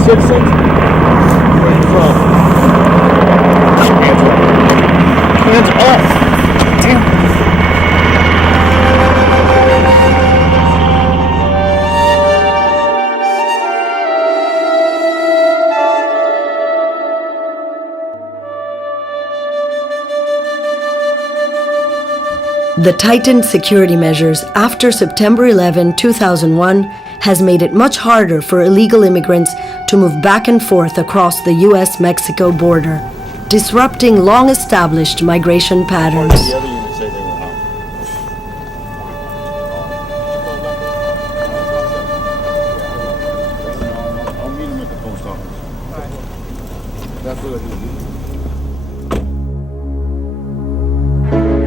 Citizens? Where are you from? Hands up. Hands up! Damn. The tightened security measures after September 11, 2001 has made it much harder for illegal immigrants to move back and forth across the U.S.-Mexico border, disrupting long-established migration patterns.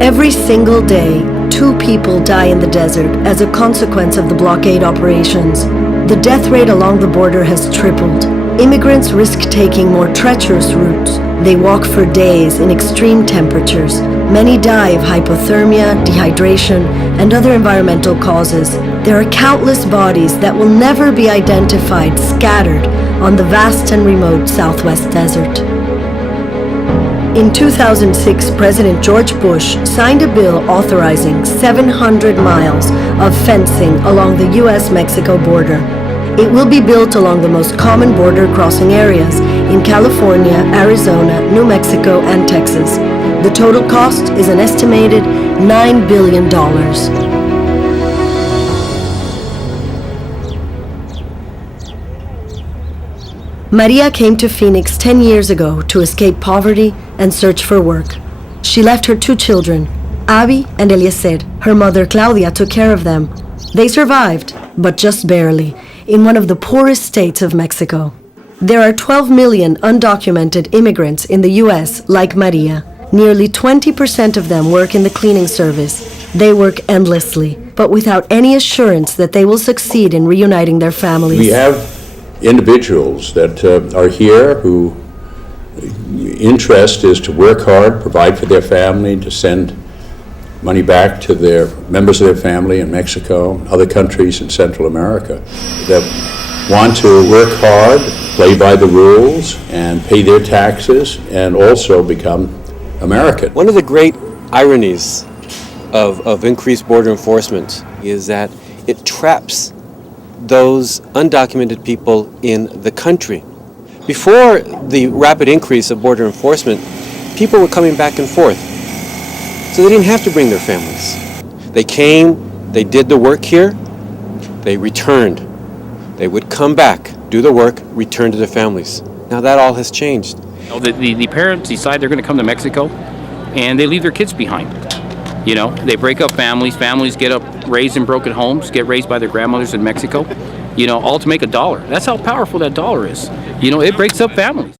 Every single day, 2 people die in the desert as a consequence of the blockade operations. The death rate along the border has tripled. Immigrants risk taking more treacherous routes. They walk for days in extreme temperatures. Many die of hypothermia, dehydration, and other environmental causes. There are countless bodies that will never be identified scattered on the vast and remote Southwest desert. In 2006, President George Bush signed a bill authorizing 700 miles of fencing along the U.S.-Mexico border. It will be built along the most common border crossing areas in California, Arizona, New Mexico, and Texas. The total cost is an estimated $9 billion. Maria came to Phoenix 10 years ago to escape poverty and search for work. She left her 2 children, Abi and Eliezer. Her mother Claudia took care of them. They survived, but just barely, in one of the poorest states of Mexico. There are 12 million undocumented immigrants in the U.S. like Maria. Nearly 20% of them work in the cleaning service. They work endlessly, but without any assurance that they will succeed in reuniting their families. We have individuals that are here who interest is to work hard, provide for their family, to send money back to their members of their family in Mexico, other countries in Central America, that want to work hard, play by the rules, and pay their taxes, and also become American. One of the great ironies of increased border enforcement is that it traps those undocumented people in the country. Before the rapid increase of border enforcement, people were coming back and forth, so they didn't have to bring their families. They came, they did the work here, they returned. They would come back, do the work, return to their families. Now that all has changed. The parents decide they're going to come to Mexico, and they leave their kids behind. You know, they break up families. Families get up, raised in broken homes, get raised by their grandmothers in Mexico, you know, all to make $1. That's how powerful that dollar is. You know, it breaks up families.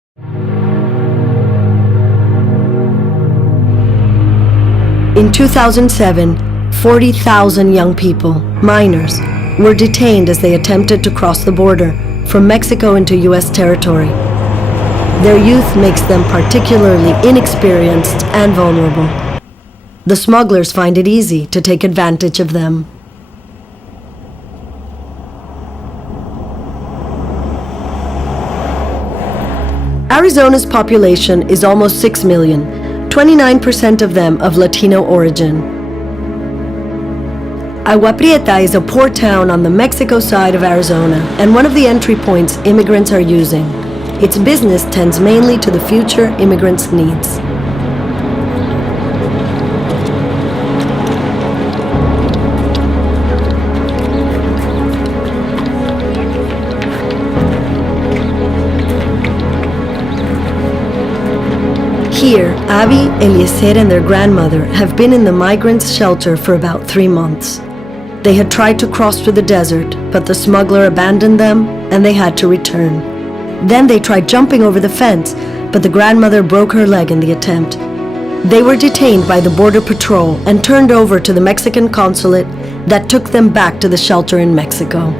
In 2007, 40,000 young people, minors, were detained as they attempted to cross the border from Mexico into U.S. territory. Their youth makes them particularly inexperienced and vulnerable. The smugglers find it easy to take advantage of them. Arizona's population is almost 6 million, 29% of them of Latino origin. Agua Prieta is a poor town on the Mexico side of Arizona and one of the entry points immigrants are using. Its business tends mainly to the future immigrants' needs. Here, Abi, Eliezer, and their grandmother have been in the migrants' shelter for about 3 months. They had tried to cross through the desert, but the smuggler abandoned them and they had to return. Then they tried jumping over the fence, but the grandmother broke her leg in the attempt. They were detained by the Border Patrol and turned over to the Mexican consulate that took them back to the shelter in Mexico.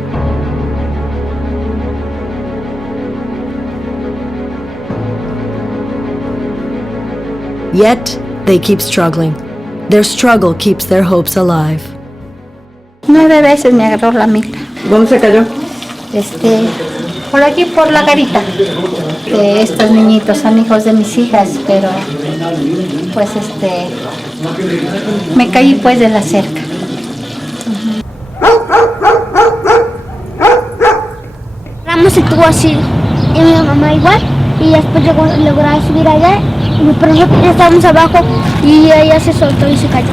Yet, they keep struggling. Their struggle keeps their hopes alive. 9 veces me agarró la migra. ¿Dónde se cayó? Por aquí, por la garita. Estos niñitos son hijos de mis hijas, pero pues me caí pues de la cerca. Ramos estuvo así y mi mamá igual, y después logró subir allá, pero nosotros ya estábamos abajo y ella se soltó y se cayó.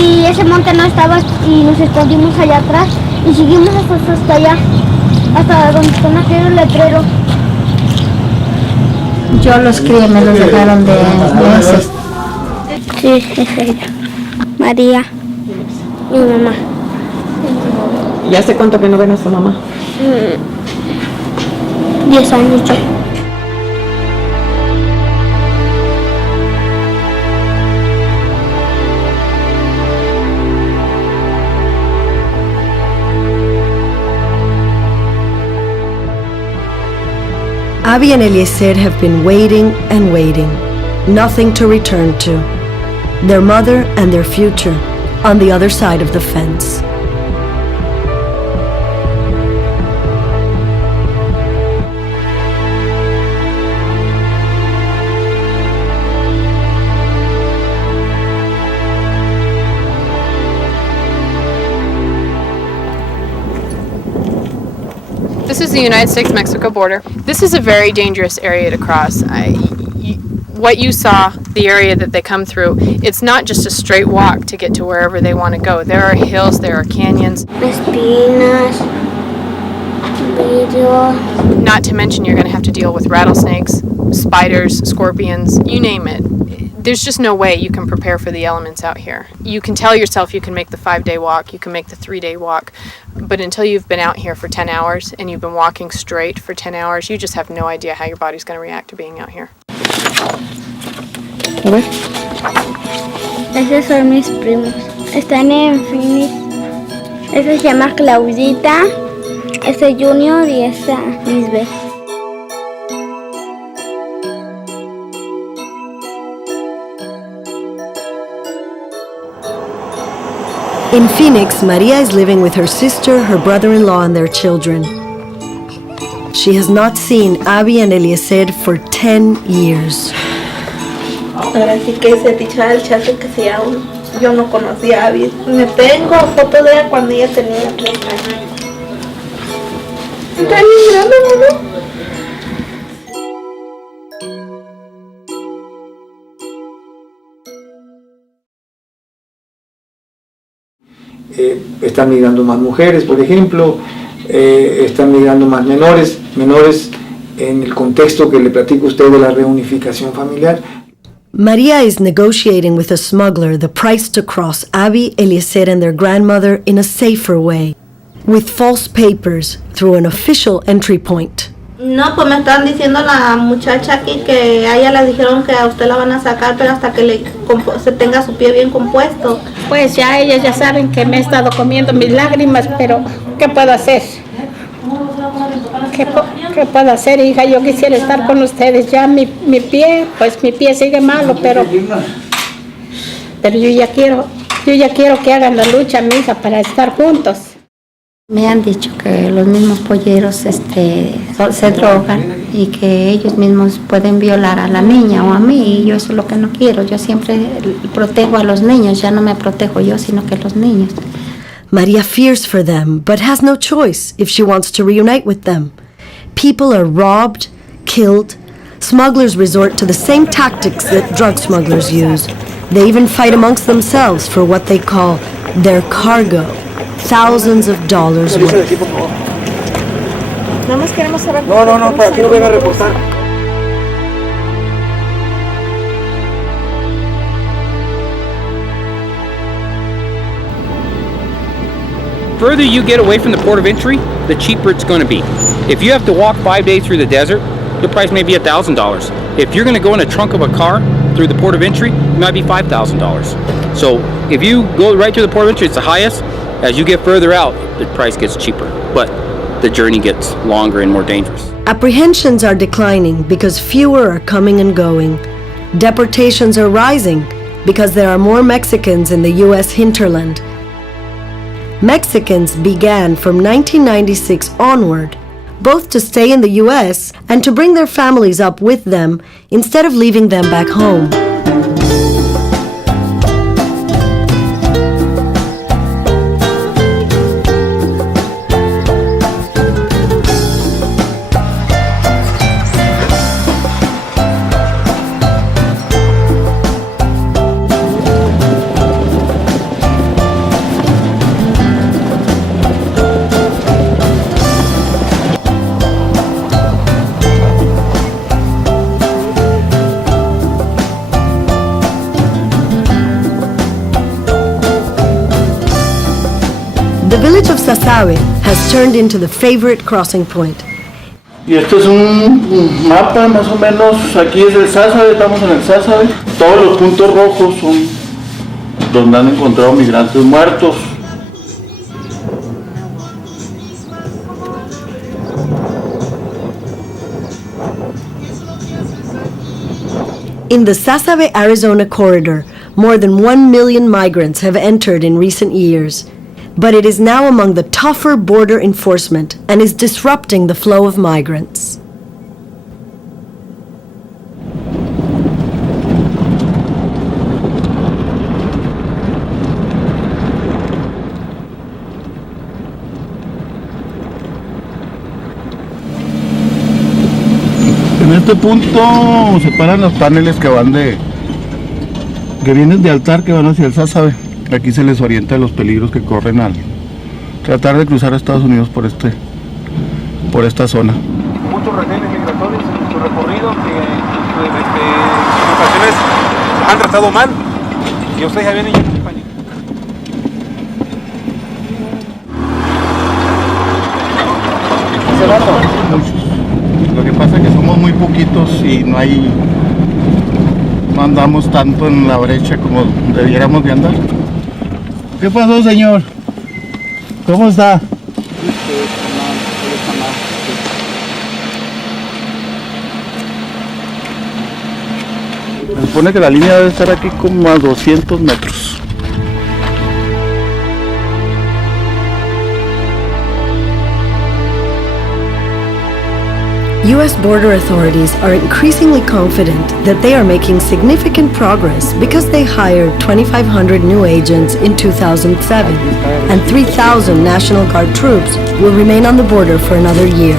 Y ese monte no estaba y nos escondimos allá atrás y seguimos hasta allá, hasta donde están aquellos letreros. Yo los crié, me los dejaron de meses. Sí, es ella. María, mi mamá. ¿Y hace cuánto que no ven a su mamá? 10 años ya. Abi and Eliezer have been waiting and waiting, nothing to return to. Their mother and their future on the other side of the fence. This is the United States-Mexico border. This is a very dangerous area to cross. What you saw, the area that they come through, it's not just a straight walk to get to wherever they want to go. There are hills, there are canyons. Espinas, vidrios. Not to mention you're going to have to deal with rattlesnakes, spiders, scorpions, you name it. There's just no way you can prepare for the elements out here. You can tell yourself you can make the 5-day walk, you can make the 3-day walk, but until you've been out here for 10 hours and you've been walking straight for 10 hours, you just have no idea how your body's going to react to being out here. A ver. Esos son mis primos. Están en Phoenix. Esa se llama Claudita, ese Junior y esa Lisbeth. In Phoenix, Maria is living with her sister, her brother-in-law, and their children. She has not seen Abi and Eliezer for 10 years. Ahora sí que se dicha el chato que se llama. Yo no conocía a Abi. Me tengo fotos de ella cuando ella tenía 3 años. Está migrando, ¿no? Están migrando más mujeres, por ejemplo, están migrando más menores en el contexto que le platico a usted de la reunificación familiar. Maria is negotiating with a smuggler the price to cross Abi, Eliezer, and their grandmother in a safer way, with false papers through an official entry point. No, pues me están diciendo la muchacha aquí que a ella le dijeron que a usted la van a sacar, pero hasta que se tenga su pie bien compuesto. Pues ya ellas ya saben que me he estado comiendo mis lágrimas, pero ¿qué puedo hacer? ¿Qué puedo hacer, hija? Yo quisiera estar con ustedes. Ya mi pie sigue malo, pero yo ya quiero que hagan la lucha, mi hija, para estar juntos. Me han dicho que los mismos polleros se drogan y que ellos mismos pueden violar a la niña o a mí, y yo eso es lo que no quiero. Yo siempre protejo a los niños, ya no me protejo yo, sino que los niños. Maria fears for them, but has no choice if she wants to reunite with them. People are robbed, killed. Smugglers resort to the same tactics that drug smugglers use. They even fight amongst themselves for what they call their cargo. Thousands of dollars worth. Nada más queremos saber. No, para que no venga a reportar. further you get away from the port of entry, the cheaper it's going to be. If you have to walk 5 days through the desert, your price may be $1,000. If you're going to go in the trunk of a car through the port of entry, it might be $5,000. So if you go right through the port of entry, it's the highest. As you get further out, the price gets cheaper, but the journey gets longer and more dangerous. Apprehensions are declining because fewer are coming and going. Deportations are rising because there are more Mexicans in the U.S. hinterland. Mexicans began from 1996 onward, both to stay in the U.S. and to bring their families up with them instead of leaving them back home. The village of Sasabe has turned into the favorite crossing point. Y este es un mapa más o menos, aquí es el Sasabe, estamos en el Sasabe. Todos los puntos rojos son donde han encontrado migrantes muertos. In the Sasabe, Arizona corridor, more than 1 million migrants have entered in recent years. But it is now among the tougher border enforcement and is disrupting the flow of migrants. En este punto se paran los paneles que vienen de altar, que van hacia el Sasabe. Aquí se les orienta los peligros que corren al tratar de cruzar a Estados Unidos por esta zona. Muchos rehenes migratorios en su recorrido que en ocasiones han tratado mal y ustedes ya vienen y acompañan. Lo que pasa es que somos muy poquitos y no andamos tanto en la brecha como debiéramos de andar. ¿Qué pasó, señor? ¿Cómo está? Se supone que la línea debe estar aquí como a 200 metros. U.S. border authorities are increasingly confident that they are making significant progress because they hired 2,500 new agents in 2007, and 3,000 National Guard troops will remain on the border for another year.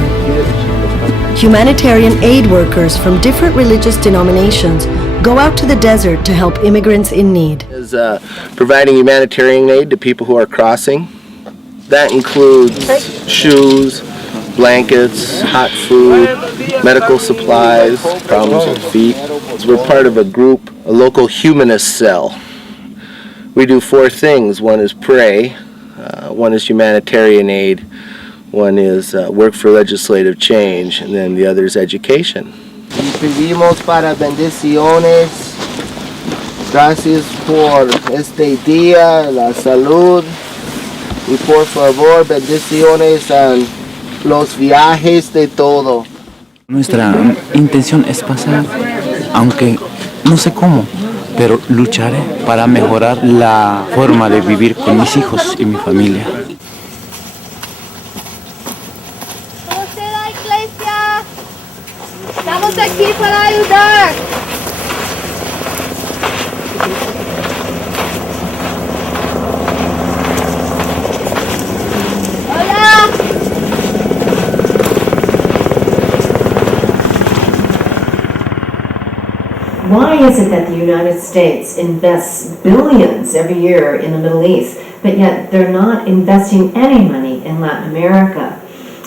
Humanitarian aid workers from different religious denominations go out to the desert to help immigrants in need. Is providing humanitarian aid to people who are crossing. That includes shoes, blankets, hot food, medical supplies, problems with feet. We're part of a group, a local humanist cell. We do 4 things. One is pray, one is humanitarian aid, one is work for legislative change, and then the other is education. Pedimos para bendiciones. Gracias por este día, la salud, y por favor bendiciones a los viajes de todo. Nuestra intención es pasar, aunque no sé cómo, pero lucharé para mejorar la forma de vivir con mis hijos y mi familia. ¿Cómo está la iglesia? Estamos aquí para ayudar. Why is it that the United States invests billions every year in the Middle East, but yet they're not investing any money in Latin America?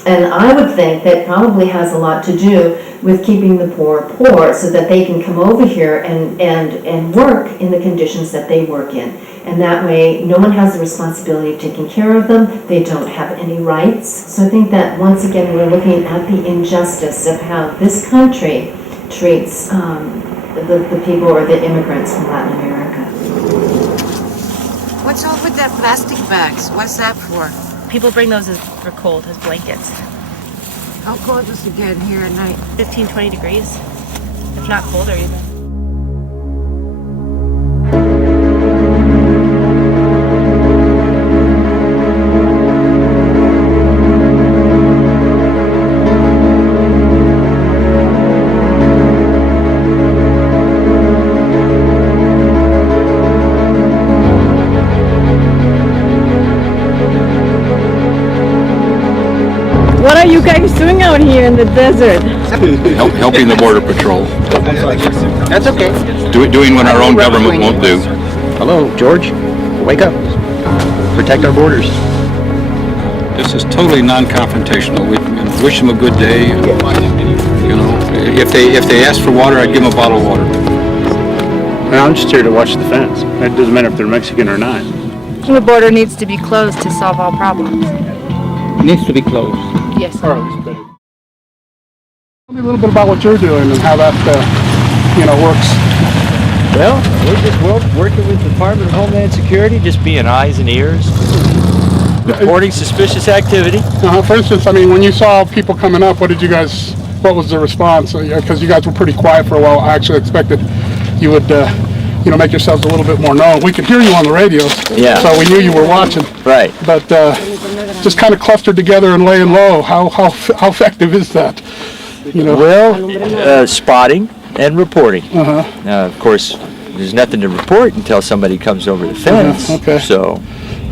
And I would think that probably has a lot to do with keeping the poor poor so that they can come over here and work in the conditions that they work in. And that way, no one has the responsibility of taking care of them. They don't have any rights. So I think that once again, we're looking at the injustice of how this country treats the people or the immigrants from Latin America. What's all with that plastic bags? What's that for? People bring those for cold, as blankets. How cold does it get here at night? 15, 20 degrees, if not colder even. What are you guys doing out here in the desert? Helping the Border Patrol. That's okay. Doing what our own government won't do. Hello, George. Wake up. Protect our borders. This is totally non-confrontational. We wish them a good day. You know, if they ask for water, I'd give them a bottle of water. I'm just here to watch the fence. It doesn't matter if they're Mexican or not. The border needs to be closed to solve all problems. It needs to be closed. Yes. Tell me a little bit about what you're doing and how that, works. Well, we're just working with the Department of Homeland Security, just being eyes and ears, reporting suspicious activity. For instance, when you saw people coming up, what was the response? Because you guys were pretty quiet for a while. I actually expected you would, make yourselves a little bit more known. We could hear you on the radios, so we knew you were watching. Right. But just kind of clustered together and laying low. How effective is that? Well, spotting and reporting. Now, of course, there's nothing to report until somebody comes over the fence. Okay. So.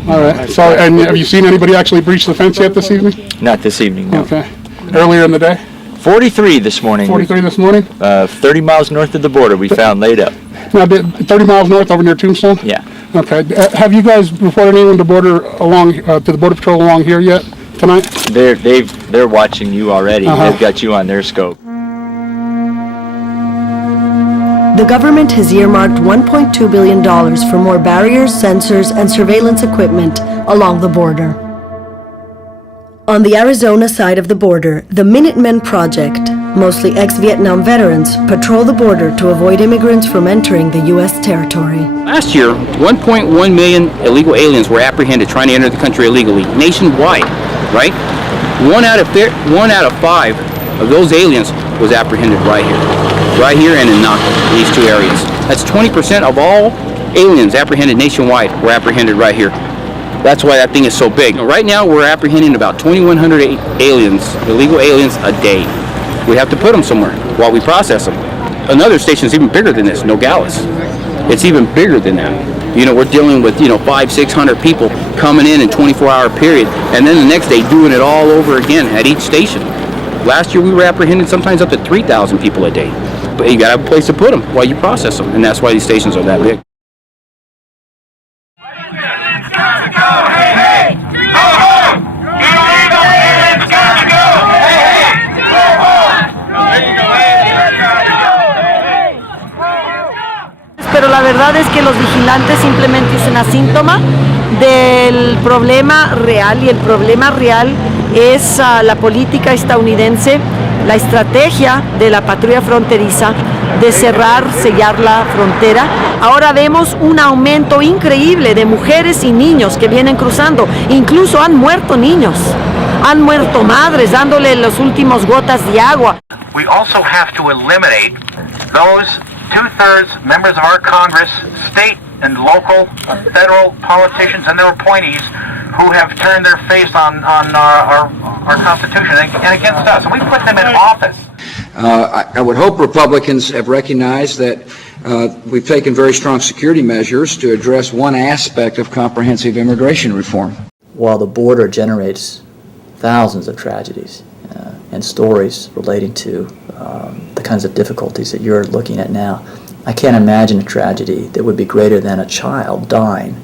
All right. So, and have you seen anybody actually breach the fence yet this evening? Not this evening, no. Okay. Earlier in the day? 43 this morning. 43 this morning? 30 miles north of the border, we found laid up. Now, 30 miles north over near Tombstone? Yeah. Okay. Have you guys reported anyone to the Border Patrol along here yet tonight? They're watching you already. They've got you on their scope. The government has earmarked $1.2 billion for more barriers, sensors, and surveillance equipment along the border. On the Arizona side of the border, the Minutemen Project, mostly ex-Vietnam veterans, patrol the border to avoid immigrants from entering the U.S. territory. Last year, 1.1 million illegal aliens were apprehended trying to enter the country illegally, nationwide, right? One out of 5 of those aliens was apprehended right here and in Naco, these two areas. That's 20% of all aliens apprehended nationwide were apprehended right here. That's why that thing is so big. Right now, we're apprehending about 2,100 illegal aliens a day. We have to put them somewhere while we process them. Another station is even bigger than this, Nogales. It's even bigger than that. We're dealing with, 500-600 people coming in 24-hour period, and then the next day doing it all over again at each station. Last year, we were apprehending sometimes up to 3,000 people a day. But you got to have a place to put them while you process them, and that's why these stations are that big. Pero la verdad es que los vigilantes simplemente es una síntoma del problema real, y el problema real es la política estadounidense, la estrategia de la patrulla fronteriza de sellar la frontera. Ahora vemos un aumento increíble de mujeres y niños que vienen cruzando. Incluso han muerto niños, han muerto madres dándole las últimas gotas de agua. We also have to eliminate those 2/3 members of our Congress, state and local, federal politicians and their appointees who have turned their face on our Constitution and against us, and we put them in office. I would hope Republicans have recognized that we've taken very strong security measures to address one aspect of comprehensive immigration reform. While the border generates thousands of tragedies and stories relating to the kinds of difficulties that you're looking at now, I can't imagine a tragedy that would be greater than a child dying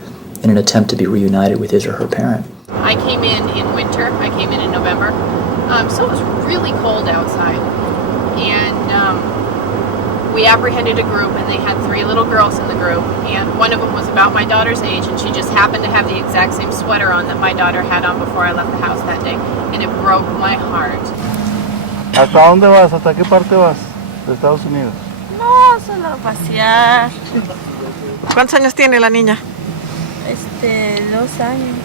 in an attempt to be reunited with his or her parent. I came in winter. I came in November. We apprehended a group, and they had 3 little girls in the group, and one of them was about my daughter's age, and she just happened to have the exact same sweater on that my daughter had on before I left the house that day, and it broke my heart. ¿Hasta dónde vas? ¿Hasta qué parte vas de Estados Unidos? No, solo a pasear. ¿Cuántos años tiene la niña? 2 años.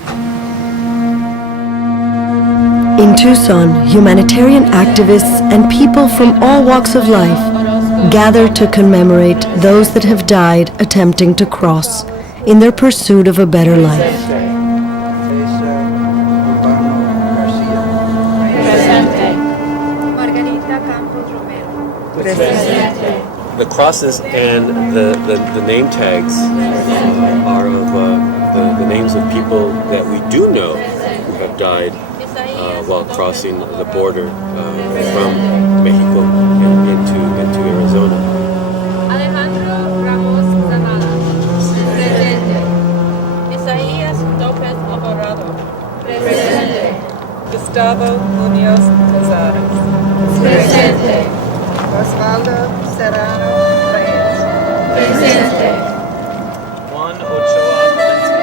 In Tucson, humanitarian activists and people from all walks of life gather to commemorate those that have died attempting to cross in their pursuit of a better life. The crosses and the name tags are of the names of people that we do know who have died while crossing the border from Mexico into Arizona. Alejandro Ramos Granada. Presente. Isaías López Alvarado. Presente. Gustavo Muñoz Cazares. Presente. Osvaldo Serrano Reyes. Presente. Juan Ochoa Valencia.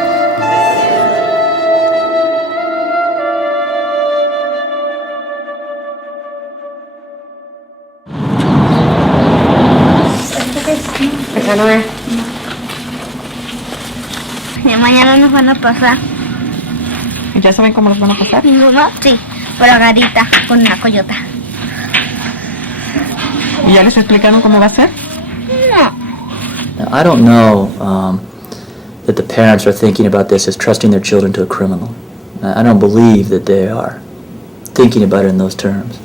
Esa no es. Y mañana nos van a pasar. ¿Y ya saben cómo los van a pasar? Mi mamá, sí, por la garita con una coyota. ¿Y ya les explicaron cómo va a ser? No. Now, I don't know that the parents are thinking about this as trusting their children to a criminal. I don't believe that they are thinking about it in those terms.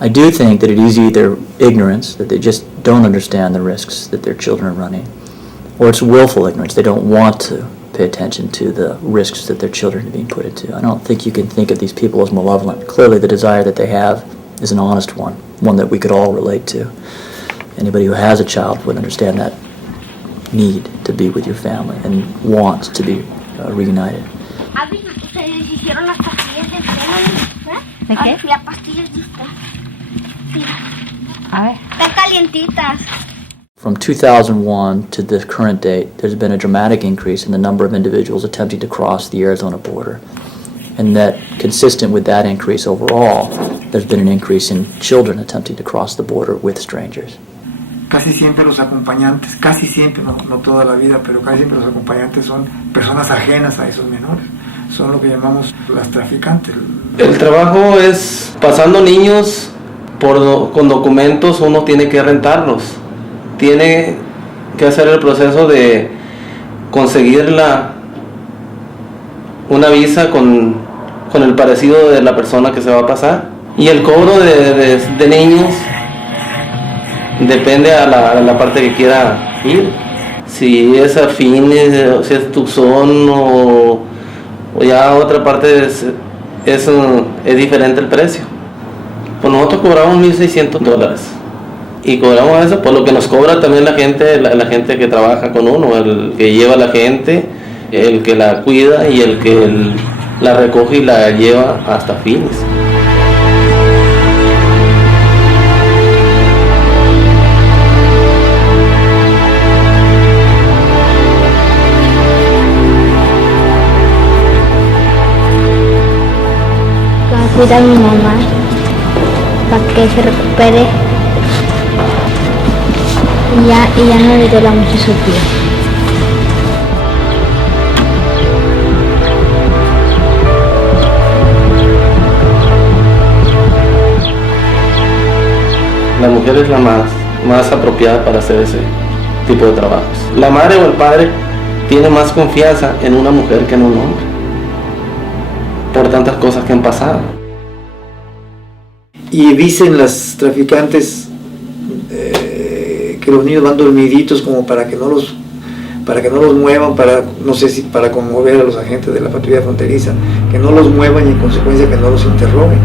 I do think that it is either ignorance, that they just don't understand the risks that their children are running, or it's willful ignorance. They don't want to pay attention to the risks that their children are being put into. I don't think you can think of these people as malevolent. Clearly the desire that they have is an honest one that we could all relate to. Anybody who has a child would understand that need to be with your family and want to be reunited. Abi, ustedes hicieron las pastillas de estrés, ¿De qué? Las pastillas de estrés. Mira. A ver. Están calientitas. From 2001 to the current date, there's been a dramatic increase in the number of individuals attempting to cross the Arizona border. And that, consistent with that increase overall, there's been an increase in children attempting to cross the border with strangers. Casi siempre los acompañantes, casi siempre, no toda la vida, pero casi siempre los acompañantes son personas ajenas a esos menores. Son lo que llamamos las traficantes. El trabajo es pasando niños con documentos, uno tiene que rentarlos. Tiene que hacer el proceso de conseguir una visa con el parecido de la persona que se va a pasar. Y el cobro de niños depende a la parte que quiera ir. Si es afín, si es Tucson o ya otra parte es diferente el precio. Pues nosotros cobramos $1,600 y cobramos eso por lo que nos cobra también la gente que trabaja con uno, el que lleva a la gente, el que la cuida y el que la recoge y la lleva hasta fines. Cuida a mi mamá para que se recupere y ya no le duela mucho su pie. La mujer es la más apropiada para hacer ese tipo de trabajos. La madre o el padre tiene más confianza en una mujer que en un hombre por tantas cosas que han pasado. Y dicen las traficantes que los niños van dormiditos como para que no los muevan, no sé si para conmover a los agentes de la patrulla fronteriza, que no los muevan y en consecuencia que no los interroguen.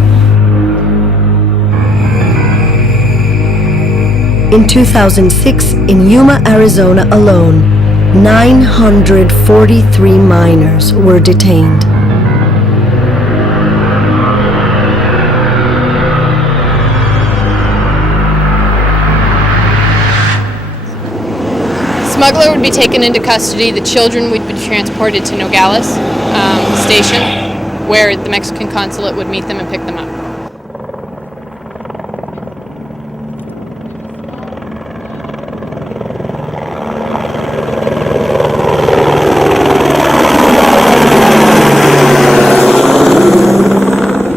In 2006, in Yuma, Arizona alone, 943 minors were detained. smuggler would be taken into custody. The children would be transported to Nogales station, where the Mexican consulate would meet them and pick them up.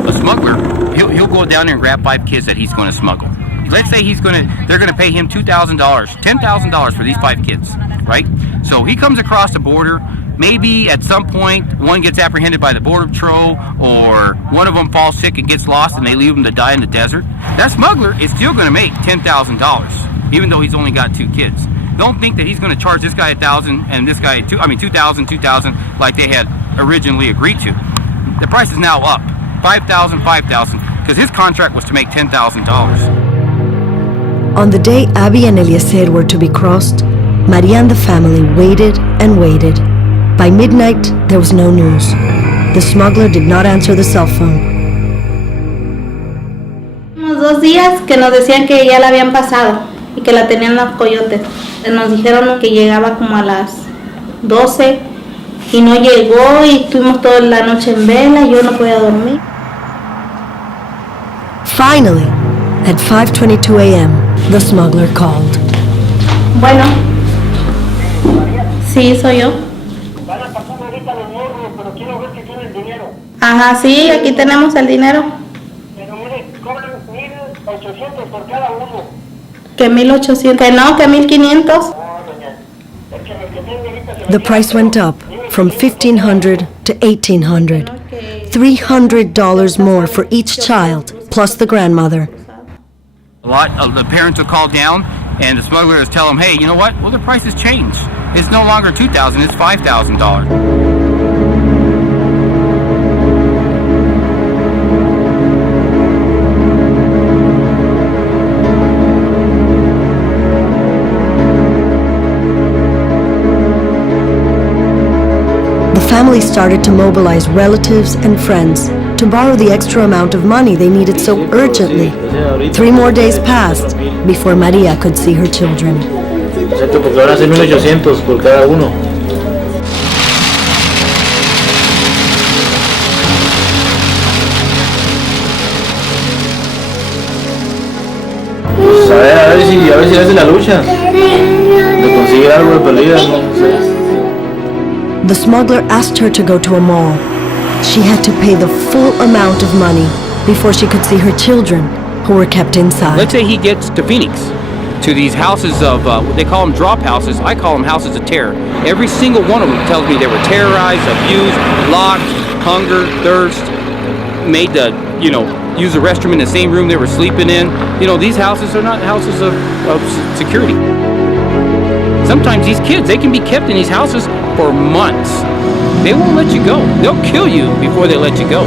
A smuggler, he'll go down there and grab 5 kids that he's going to smuggle. Let's say they're going to pay him $2,000, $10,000 for these 5 kids, right? So he comes across the border. Maybe at some point one gets apprehended by the Border Patrol, or one of them falls sick and gets lost and they leave him to die in the desert. That smuggler is still going to make $10,000, even though he's only got 2 kids. Don't think that he's going to charge this guy $1,000 and this guy $2,000 like they had originally agreed to. The price is now up, $5,000, because his contract was to make $10,000. On the day Abi and Eliezer were to be crossed, Maria and the family waited and waited. By midnight, there was no news. The smuggler did not answer the cell phone. Unos 2 días que nos decían que ya la habían pasado y que la tenían los coyotes. Nos dijeron que llegaba como a las 12 y no llegó, y estuvimos toda la noche en vela y yo no podía dormir. Finally, at 5:22 a.m., the smuggler called. Bueno, sí, soy yo. Ajá, sí, aquí tenemos el dinero. Pero mire, cobran 1,800 por cada uno. Que 1,800, que no, que 1,500. The price went up from $1,500 to $1,800. $300 more for each child, plus the grandmother. A lot of the parents will call down, and the smugglers tell them, hey, you know what? Well, the price has changed. It's no longer $2,000, it's $5,000. The family started to mobilize relatives and friends to borrow the extra amount of money they needed so urgently. 3 more days passed before Maria could see her children. Exacto, porque ahora hace 1,800 por cada uno. Pues a ver si hace la lucha. De conseguir algo de perdida, no sé. The smuggler asked her to go to a mall. She had to pay the full amount of money before she could see her children, who were kept inside. Let's say he gets to Phoenix, to these houses of, they call them drop houses, I call them houses of terror. Every single one of them tells me they were terrorized, abused, locked, hunger, thirst, made to, use the restroom in the same room they were sleeping in. These houses are not houses of security. Sometimes these kids, they can be kept in these houses for months. They won't let you go. They'll kill you before they let you go.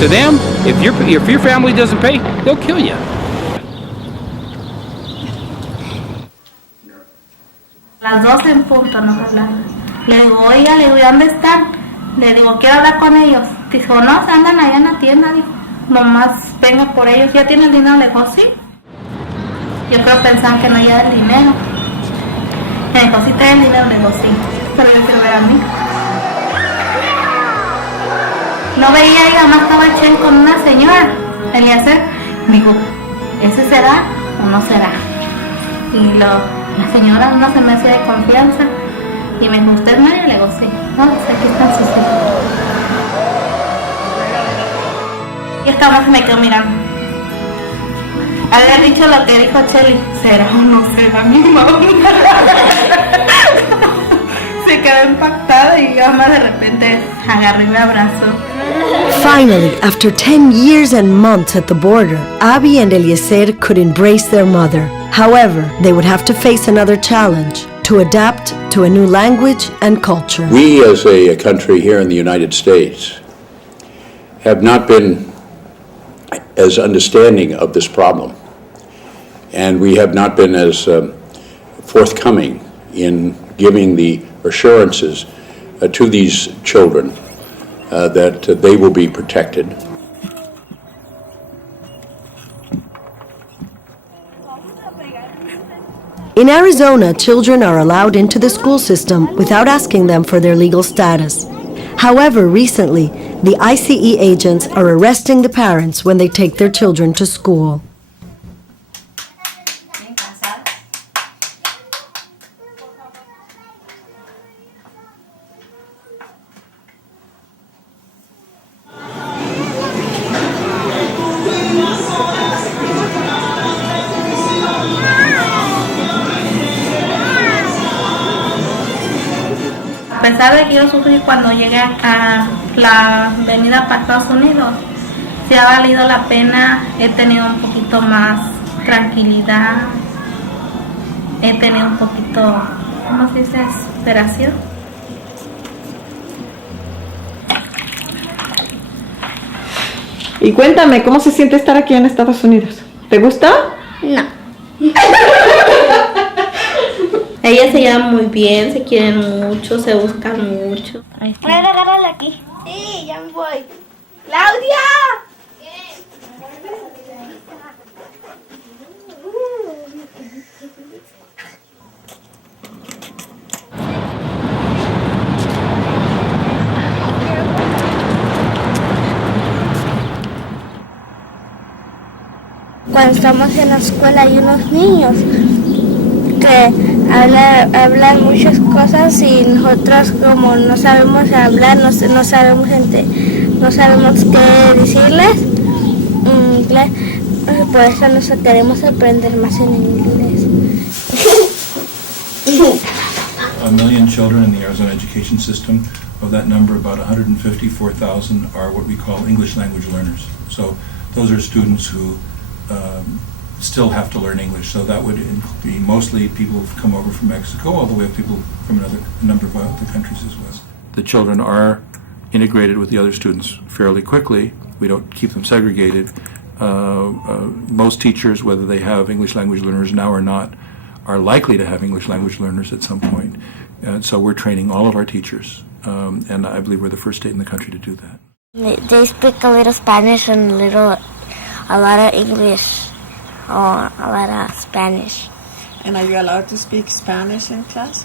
To them, if your family doesn't pay, they'll kill you. Las 12 en punto nos hablaron. Le digo, oiga, ¿dónde están? Le digo, quiero hablar con ellos. Dijo, no, se andan allá en la tienda, dijo. Nomás venga por ellos. ¿Ya tiene el dinero? Le dijo, sí. Yo creo que pensaban que no había el dinero. Me dijo, ¿sí trae el dinero? Le digo, sí. Pero yo quiero ver a mí. No veía, y además estaba Chen con una señora, Eliezer. Me dijo, ¿ese será o no será? Y la señora no se me hacía de confianza. Y me dijo, ¿usted es María? Le digo, sí. No, pues aquí están sus hijos. Y esta hombre se me quedó mirando. Haber dicho lo que dijo Chely, ¿será o no será mi mamá? Se quedó impactada y yo más de repente agarré y me abrazó. Finally, after 10 years and months at the border, Abi and Eliezer could embrace their mother. However, they would have to face another challenge: to adapt to a new language and culture. We as a country here in the United States have not been as understanding of this problem, and we have not been as forthcoming in giving the assurances to these children that they will be protected. In Arizona, children are allowed into the school system without asking them for their legal status. However, recently, the ICE agents are arresting the parents when they take their children to school. A pesar de que yo sufrí cuando llegué a la venida para Estados Unidos, sí ha valido la pena, he tenido un poquito más tranquilidad, he tenido un poquito, ¿cómo se dice? Esperación. Y cuéntame, ¿cómo se siente estar aquí en Estados Unidos? ¿Te gusta? No. Ellas se llevan muy bien, se quieren mucho, se buscan mucho. Agárrala aquí. Sí, ya me voy. ¡Claudia! Cuando estamos en la escuela hay unos niños que hablan muchas cosas y nosotros como no sabemos hablar, no sabemos qué decirles inglés, por eso nos queremos aprender más en inglés. A million children in the Arizona education system. Of that number, about 154,000 are what we call English language learners. So those are students who still have to learn English. So that would be mostly people who've come over from Mexico, although we have people from a number of other countries as well. The children are integrated with the other students fairly quickly. We don't keep them segregated. Most teachers, whether they have English language learners now or not, are likely to have English language learners at some point. And so we're training all of our teachers, and I believe we're the first state in the country to do that. They speak a little Spanish and a lot of English, or a lot of Spanish. And are you allowed to speak Spanish in class?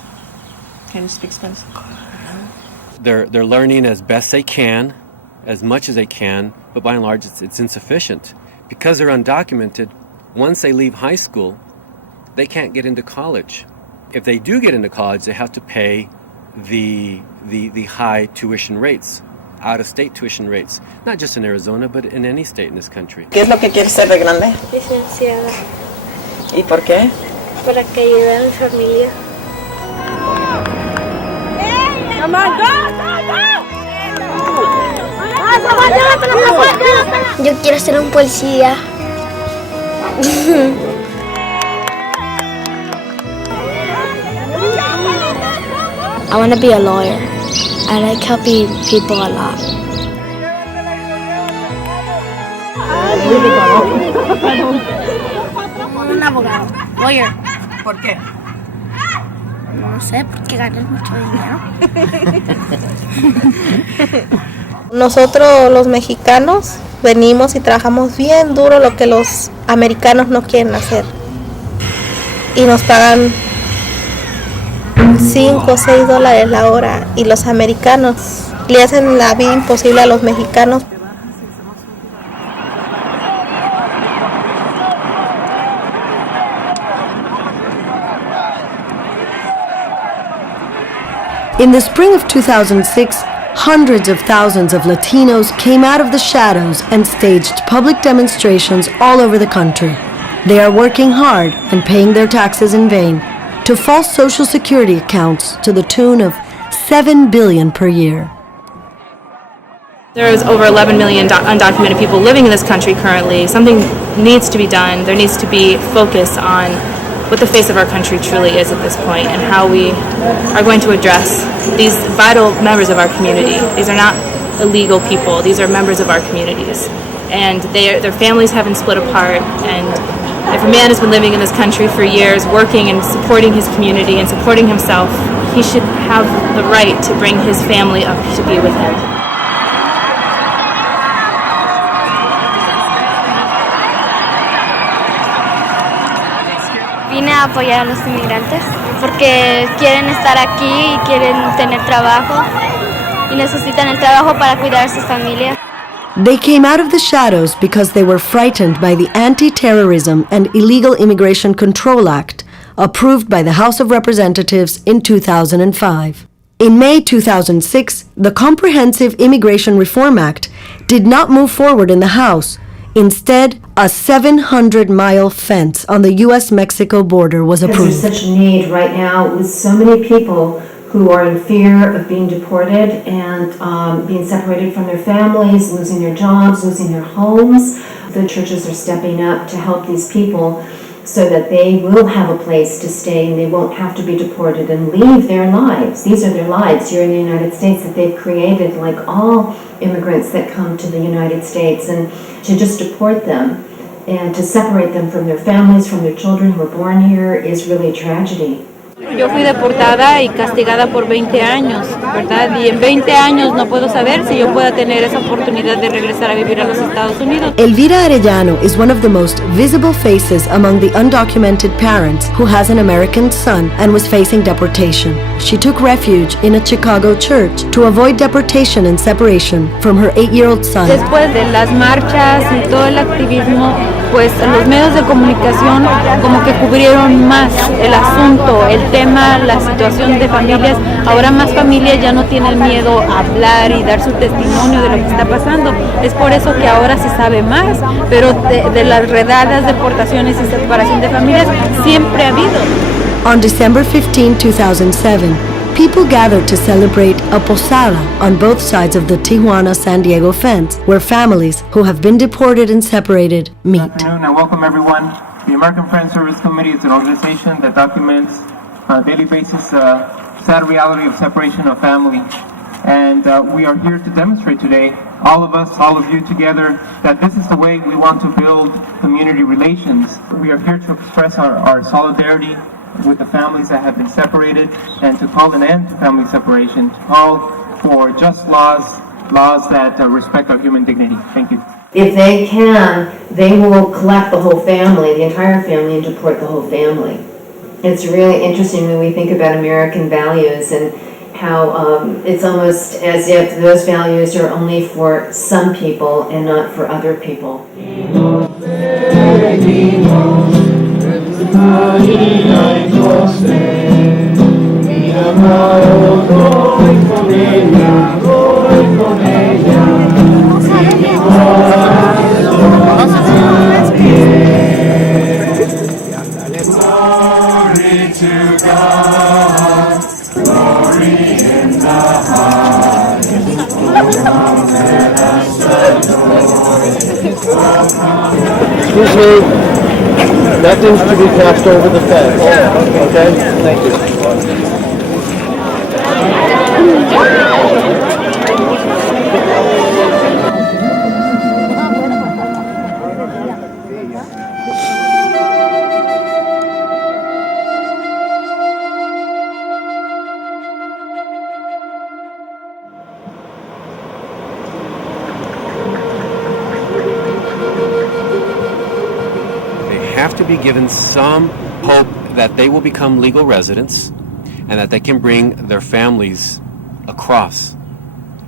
Can you speak Spanish? They're learning as best they can, as much as they can, but by and large it's insufficient. Because they're undocumented, once they leave high school, they can't get into college. If they do get into college, they have to pay the high tuition rates, out-of-state tuition rates, not just in Arizona, but in any state in this country. ¿Qué es lo que quieres ser de grande? Licenciada, ¿Y por qué? para que ayude a mi familia. Yo quiero ser un policía. I want to be a lawyer. I like helping people a lot. Un abogado. Lawyer. ¿Por qué? No sé, porque ganas mucho dinero. Nosotros los mexicanos venimos y trabajamos bien duro lo que los americanos no quieren hacer. Y nos pagan 5 o 6 dólares la hora y los americanos le hacen la vida imposible a los mexicanos. In the spring of 2006, hundreds of thousands of Latinos came out of the shadows and staged public demonstrations all over the country. They are working hard and paying their taxes in vain to false Social Security accounts to the tune of $7 billion per year. There is over 11 million undocumented people living in this country currently. Something needs to be done. There needs to be focus on what the face of our country truly is at this point and how we are going to address these vital members of our community. These are not illegal people. These are members of our communities. And their families have been split apart. And if a man has been living in this country for years, working and supporting his community and supporting himself, he should have the right to bring his family up to be with him. Vine a apoyar a los inmigrantes porque quieren estar aquí y quieren tener trabajo y necesitan el trabajo para cuidar a sus familias. They came out of the shadows because they were frightened by the Anti-Terrorism and Illegal Immigration Control Act, approved by the House of Representatives in 2005. In May 2006, the Comprehensive Immigration Reform Act did not move forward in the House. Instead, a 700-mile fence on the U.S.-Mexico border was approved. Because there's such need right now with so many people who are in fear of being deported and being separated from their families, losing their jobs, losing their homes. The churches are stepping up to help these people so that they will have a place to stay and they won't have to be deported and leave their lives. These are their lives here in the United States that they've created, like all immigrants that come to the United States, and to just deport them and to separate them from their families, from their children who were born here is really a tragedy. Yo fui deportada y castigada por 20 años, ¿verdad? Y en 20 años no puedo saber si yo pueda tener esa oportunidad de regresar a vivir a los Estados Unidos. Elvira Arellano is one of the most visible faces among the undocumented parents who has an American son and was facing deportation. She took refuge in a Chicago church to avoid deportation and separation from her 8-year-old son. Después de las marchas y todo el activismo, pues los medios de comunicación como que cubrieron más el asunto, el tema, la situación de familias. Ahora más familias ya no tienen miedo a hablar y dar su testimonio de lo que está pasando. Es por eso que ahora se sabe más, pero de las redadas, deportaciones y separación de familias siempre ha habido. On December 15, 2007, people gathered to celebrate a posada on both sides of the Tijuana-San Diego fence, where families who have been deported and separated meet. Good afternoon and welcome everyone. The American Friends Service Committee is an organization that documents on a daily basis the sad reality of separation of family. And we are here to demonstrate today, all of us, all of you together, that this is the way we want to build community relations. We are here to express our solidarity with the families that have been separated and to call an end to family separation, to call for just laws that respect our human dignity. Thank you. If they can, they will collect the whole family, the entire family, and deport the whole family. It's really interesting when we think about American values and how it's almost as if those values are only for some people and not for other people. Glory to God, glory in the highest. Let us Excuse me. Nothing's to be passed over the fence. Okay? Thank you. Have to be given some hope that they will become legal residents and that they can bring their families across,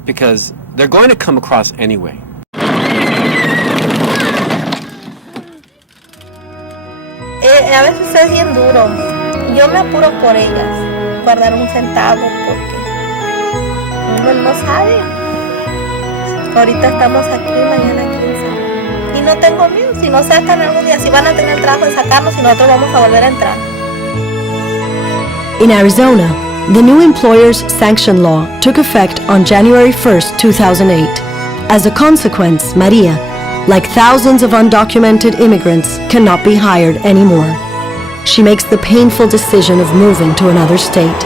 because they're going to come across anyway. A veces es bien duro. Yo me apuro por ellas, guardar un centavo porque uno no sabe. Ahorita estamos aquí, mañana quién sabe. Y no tengo miedo, si nos sacan algún día, si van a tener el trabajo de sacarnos y nosotros vamos a volver a entrar. In Arizona, the new employers' sanction law took effect on January 1st, 2008. As a consequence, Maria, like thousands of undocumented immigrants, cannot be hired anymore. She makes the painful decision of moving to another state,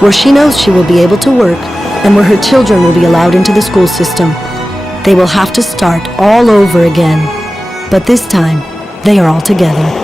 where she knows she will be able to work and where her children will be allowed into the school system. They will have to start all over again, but this time, they are all together.